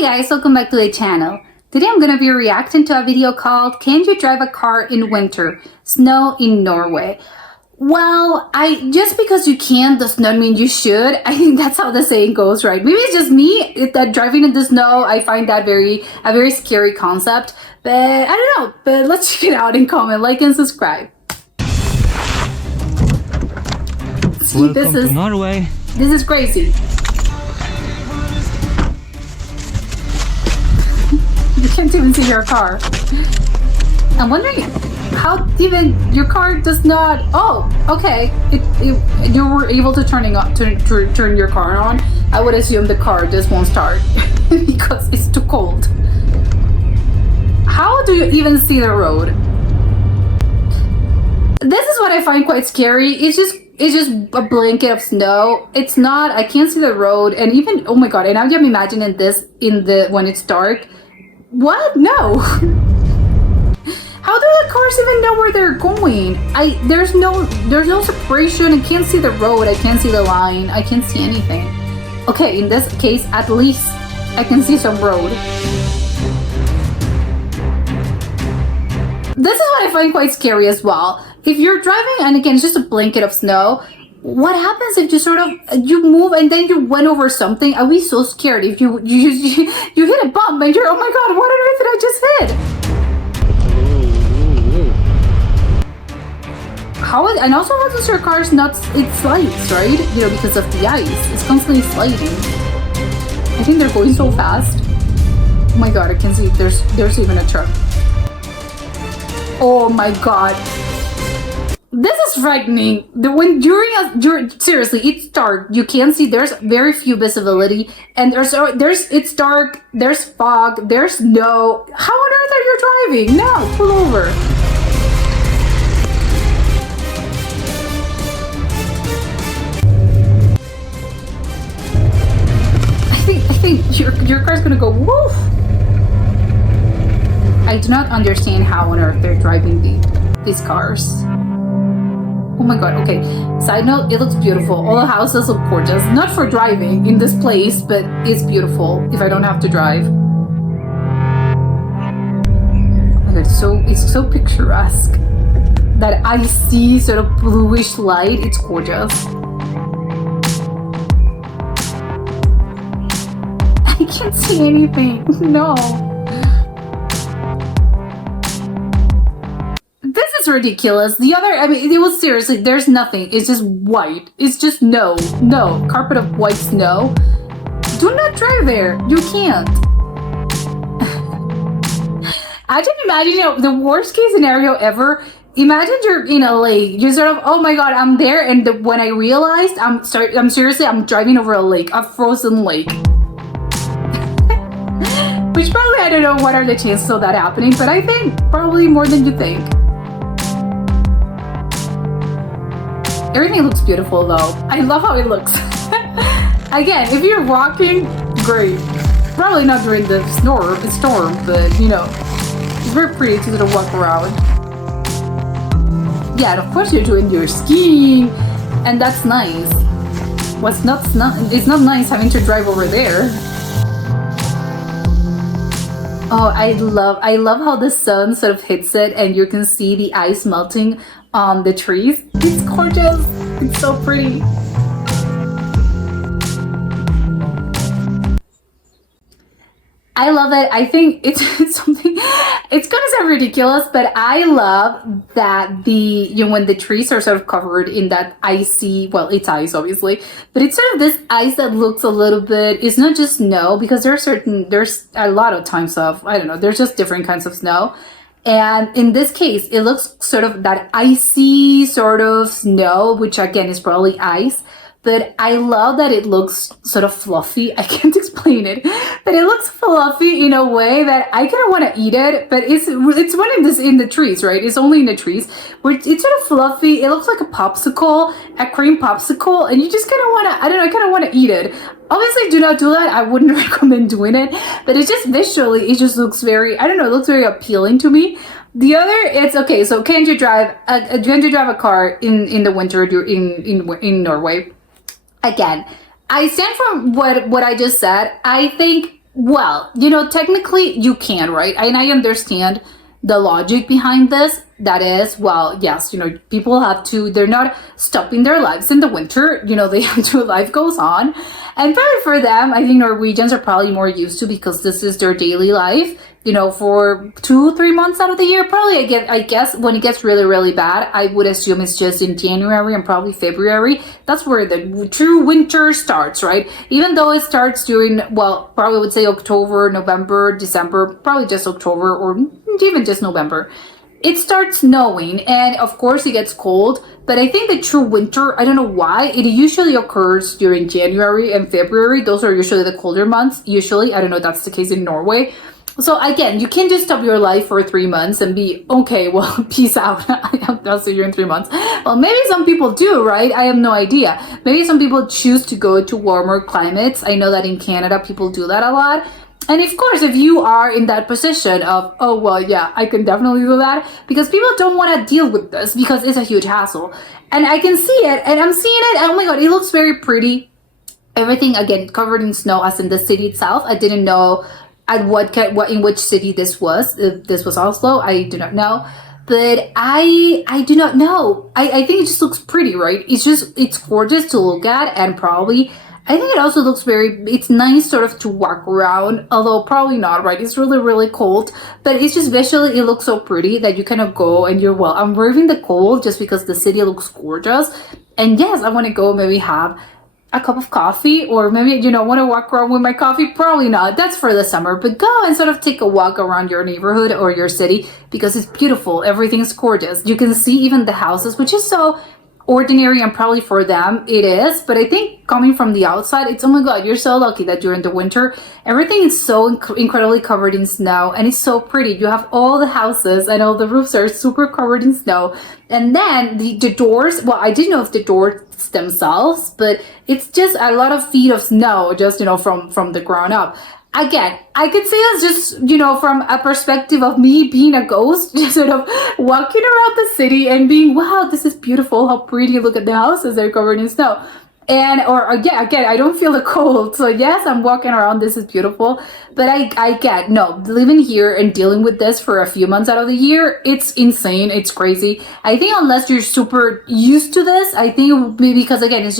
Hey guys, welcome back to the channel. Today I'm gonna be reacting to a video called Can You Drive a Car in Winter? Snow in Norway. Well, just because you can does not mean you should. I think that's how the saying goes, right? Maybe it's just me that driving in the snow, I find that a very scary concept. But I don't know. But let's check it out and comment, like, and subscribe. See, Welcome to Norway. This is crazy. You can't even see your car. I'm wondering how even your car does not. Oh, okay. You were able to turn your car on. I would assume the car just won't start because it's too cold. How do you even see the road? This is what I find quite scary. It's just a blanket of snow. It's not. I can't see the road, and even oh my god! And I'm imagining this when it's dark. What? No. How do the cars even know where they're going? There's no separation. I can't see the road. I can't see the line. I can't see anything. Okay, in this case, at least I can see some road. This is what I find quite scary as well. If you're driving, and again, it's just a blanket of snow, what happens if you move and then you went over something? I'll be so scared if you hit a bump and you're, oh my god, what on earth did I just hit? And also how does your car it slides, right? You know, because of the ice. It's constantly sliding. I think they're going so fast. Oh my god, I can see there's even a truck. Oh my god. This is frightening. Seriously, it's dark. You can't see. There's very few visibility, and it's dark. There's fog. There's snow. How on earth are you driving? No, pull over. I think your car's gonna go woof. I do not understand how on earth they're driving these cars. Oh my god, okay. Side note, it looks beautiful. All the houses look gorgeous. Not for driving in this place, but it's beautiful if I don't have to drive. Oh my god, it's so picturesque. That icy sort of bluish light, it's gorgeous. I can't see anything. No. It's ridiculous. It was seriously, there's nothing. It's just white. It's just no carpet of white snow. Do not drive there. You can't. I just imagine, the worst case scenario ever. Imagine you're in a lake. You're sort of, oh my god, I'm there, and when I realized, I'm driving over a lake, a frozen lake. Which probably, I don't know what are the chances of that happening, but I think probably more than you think. Everything looks beautiful though. I love how it looks. Again, if you're walking, great. Probably not during the storm, but you know, it's very pretty to sort of walk around. Yeah, and of course you're doing your skiing, and that's nice. It's not nice having to drive over there. Oh, I love how the sun sort of hits it, and you can see the ice melting on the trees. It's gorgeous. It's so pretty. I love it. I think it's something. It's gonna sound ridiculous, but I love that when the trees are sort of covered in that icy. Well, it's ice, obviously, but it's sort of this ice that looks a little bit. It's not just snow, because there's a lot of types of, I don't know. There's just different kinds of snow. And in this case, it looks sort of that icy sort of snow, which again is probably ice. But I love that it looks sort of fluffy. I can't explain it, but it looks fluffy in a way that I kind of want to eat it. But it's when in the trees, right? It's only in the trees where it's sort of fluffy. It looks like a popsicle, a cream popsicle, and you just kind of want to. I don't know. I kind of want to eat it. Obviously, do not do that. I wouldn't recommend doing it. But it just visually, it just looks very. I don't know. It looks very appealing to me. The other, it's okay. So can you drive a car in the winter in Norway? Again, I stand for what I just said. I think Well, technically you can, right? And I understand the logic behind this. That is, well, yes, people have to, they're not stopping their lives in the winter. They have to, life goes on. And probably for them, I think Norwegians are probably more used to, because this is their daily life, for 2-3 months out of the year. Probably, I guess when it gets really, really bad, I would assume it's just in January and probably February. That's where the true winter starts, right? Even though it starts during, well, probably would say October, November, December, probably just October, or even just November. It starts snowing, and of course it gets cold, but I think the true winter, I don't know why, it usually occurs during January and February. Those are usually the colder months, usually. I don't know if that's the case in Norway. So again, you can't just stop your life for 3 months and be, okay, well, peace out. I'll see you in 3 months. Well, maybe some people do, right? I have no idea. Maybe some people choose to go to warmer climates. I know that in Canada, people do that a lot. And of course, if you are in that position of, oh, well, yeah, I can definitely do that, because people don't want to deal with this because it's a huge hassle. And I can see it, and I'm seeing it, and oh my God, it looks very pretty. Everything, again, covered in snow, as in the city itself. I didn't know at what in which city this was. If this was Oslo, I do not know. But I do not know. I think it just looks pretty, right? It's gorgeous to look at, and probably, I think it also looks it's nice sort of to walk around, although probably not, right? It's really, really cold, but it's just visually, it looks so pretty that you kind of go and you're, well, I'm braving the cold just because the city looks gorgeous. And yes, I want to go maybe have a cup of coffee, or maybe, want to walk around with my coffee. Probably not. That's for the summer, but go and sort of take a walk around your neighborhood or your city, because it's beautiful. Everything's gorgeous. You can see even the houses, which is so ordinary, and probably for them it is, but I think coming from the outside, it's, oh my God, you're so lucky that during the winter everything is so incredibly covered in snow, and it's so pretty. You have all the houses and all the roofs are super covered in snow, and then the doors, well, I didn't know if the doors themselves, but it's just a lot of feet of snow, just from the ground up. Again, I could say it's just, from a perspective of me being a ghost, just sort of walking around the city and being, wow, this is beautiful. How pretty. Look at the houses. They're covered in snow. And, or again, I don't feel the cold. So yes, I'm walking around. This is beautiful. But I get, no, living here and dealing with this for a few months out of the year, it's insane. It's crazy. I think unless you're super used to this, I think maybe, because again, it's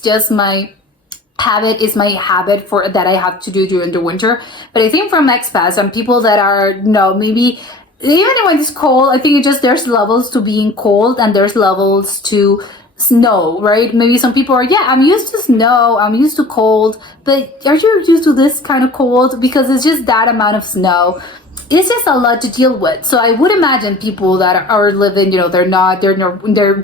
just my habit, is my habit for that I have to do during the winter. But I think from expats and people that are, maybe even when it's cold, I think there's levels to being cold and there's levels to snow, right? Maybe some people are, yeah, I'm used to snow, I'm used to cold, but are you used to this kind of cold? Because it's just that amount of snow. It's just a lot to deal with. So I would imagine people that are living, they're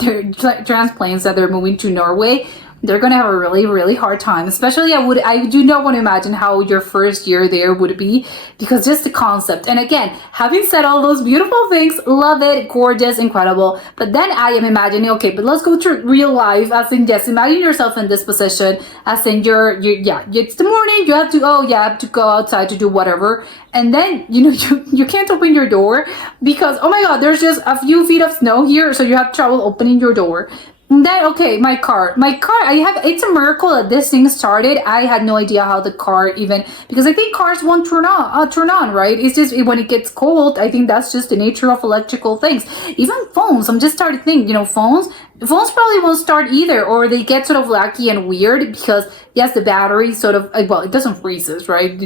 transplants that they're moving to Norway, they're gonna have a really, really hard time. Especially, I do not want to imagine how your first year there would be, because just the concept. And again, having said all those beautiful things, love it, gorgeous, incredible. But then I am imagining, okay, but let's go to real life. As in, yes, imagine yourself in this position. As in, it's the morning. You have to go outside to do whatever, and then you can't open your door because, oh my God, there's just a few feet of snow here, so you have trouble opening your door. Then, okay, my car, it's a miracle that this thing started. I had no idea how the car even, because I think cars won't turn on, right? It's just when it gets cold, I think that's just the nature of electrical things. Even phones, I'm just starting to think, phones probably won't start either, or they get sort of laggy and weird because, yes, the battery sort of, well, it doesn't freeze, right?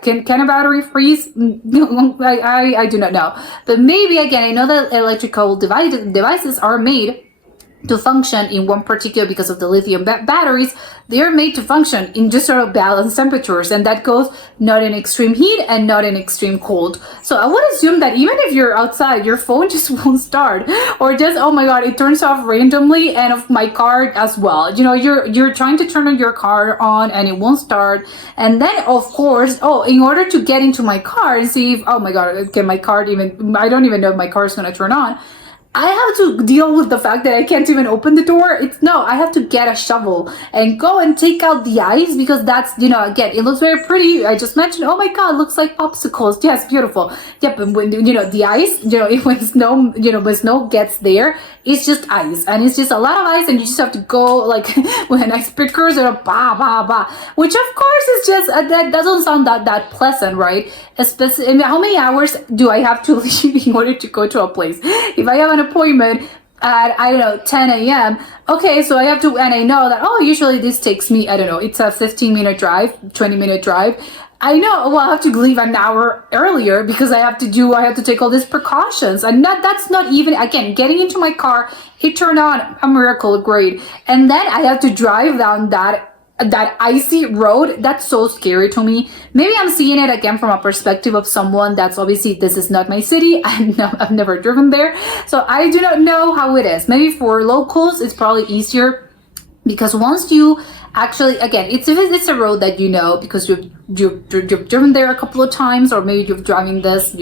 Can a battery freeze? No, I do not know. But maybe, again, I know that electrical devices are made to function in one particular, because of the lithium batteries, they're made to function in just sort of balanced temperatures, and that goes not in extreme heat and not in extreme cold. So I would assume that even if you're outside, your phone just won't start, or just, oh my God, it turns off randomly, and of my car as well. You're trying to turn your car on and it won't start, and then of course, in order to get into my car and see if, oh my God, can my car even, I don't even know if my car is going to turn on. I have to deal with the fact that I can't even open the door. It's no, I have to get a shovel and go and take out the ice because that's, again, it looks very pretty. I just mentioned, oh my God, it looks like popsicles. Yes, beautiful. Yep. And when, the ice, when snow, when snow gets there, it's just ice and it's just a lot of ice and you just have to go like with an ice pickers and bah, bah, bah, which of course is just, that doesn't sound that pleasant, right? Especially, I mean, how many hours do I have to leave in order to go to a place? If I have an appointment at, I don't know, 10 a.m. Okay, so I have to, and I know that, oh, usually this takes me, I don't know, it's a 15-minute drive, 20-minute drive. I know, well, I have to leave an hour earlier because I have to take all these precautions. And that's not even, again, getting into my car, it turned on, a miracle, great. And then I have to drive down that icy road. That's so scary to me. Maybe I'm seeing it again from a perspective of someone that's obviously, this is not my city. I've never driven there, so I do not know how it is. Maybe for locals it's probably easier because once you actually, again, it's a road that because you've driven there a couple of times, or maybe you've driven this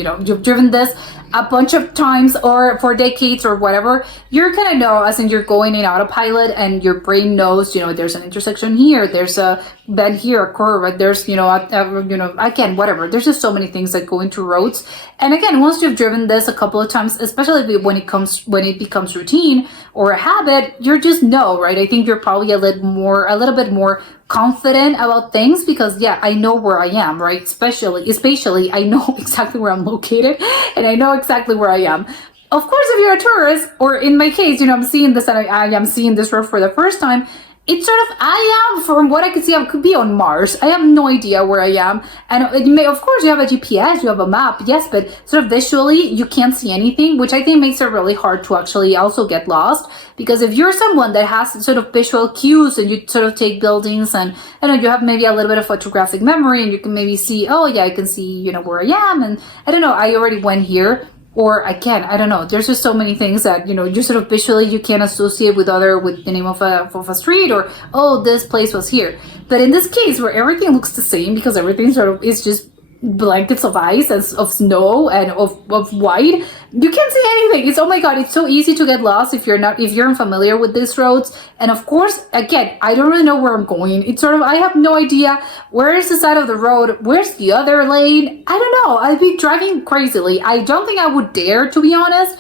a bunch of times or for decades or whatever. You're gonna know, as in you're going in autopilot and your brain knows, there's an intersection here, there's a bend here, a curve, there's again, whatever. There's just so many things that go into roads. And again, once you've driven this a couple of times, especially when it becomes routine or a habit, you're just right? I think you're probably a little bit more confident about things because I know where I am, right? Especially I know exactly where I'm located and I know exactly where I am. Of course, if you're a tourist, or in my case, I'm seeing this and I am seeing this road for the first time, it's sort of, I am, from what I could see, I could be on Mars. I have no idea where I am. And of course, you have a GPS, you have a map, yes, but sort of visually, you can't see anything, which I think makes it really hard to actually also get lost. Because if you're someone that has sort of visual cues and you sort of take buildings and, you have maybe a little bit of photographic memory and you can maybe see, oh yeah, I can see, where I am. And I don't know, I already went here. Or again, I don't know, there's just so many things that, you sort of visually you can associate with the name of a street, or, oh, this place was here. But in this case where everything looks the same because everything sort of is just blankets of ice and of snow and of white, you can't see anything. It's, oh my God, it's so easy to get lost if you're unfamiliar with these roads. And of course, again, I don't really know where I'm going. It's sort of, I have no idea where is the side of the road, where's the other lane. I don't know, I'd be driving crazily. I don't think I would dare, to be honest.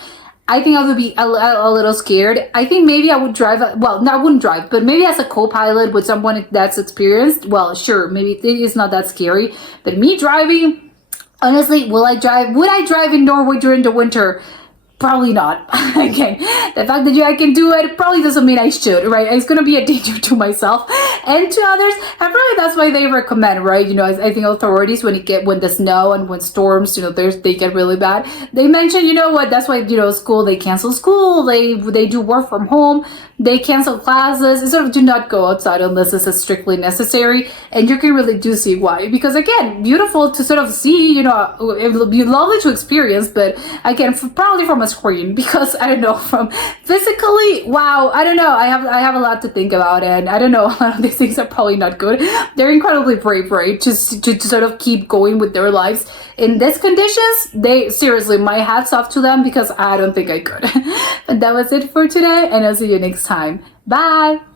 I think I would be a little scared. I think maybe I would drive, well, no, I wouldn't drive, but maybe as a co-pilot with someone that's experienced, well, sure, maybe it is not that scary. But me driving, honestly, would I drive in Norway during the winter? Probably not. Again, the fact that I can do it probably doesn't mean I should, right? It's going to be a danger to myself and to others. And probably that's why they recommend, right? I think authorities, when the snow and when storms, they get really bad. They mention, that's why, school, they cancel school. They do work from home. They cancel classes. They sort of do not go outside unless this is strictly necessary. And you can really do see why. Because again, beautiful to sort of see, it will be lovely to experience, but again, probably from a screen, because I don't know, from physically, wow, I don't know, I have a lot to think about, and I don't know, a lot of these things are probably not good. They're incredibly brave, right, to sort of keep going with their lives in these conditions. They seriously, my hats off to them, because I don't think I could. But that was it for today, and I'll see you next time. Bye.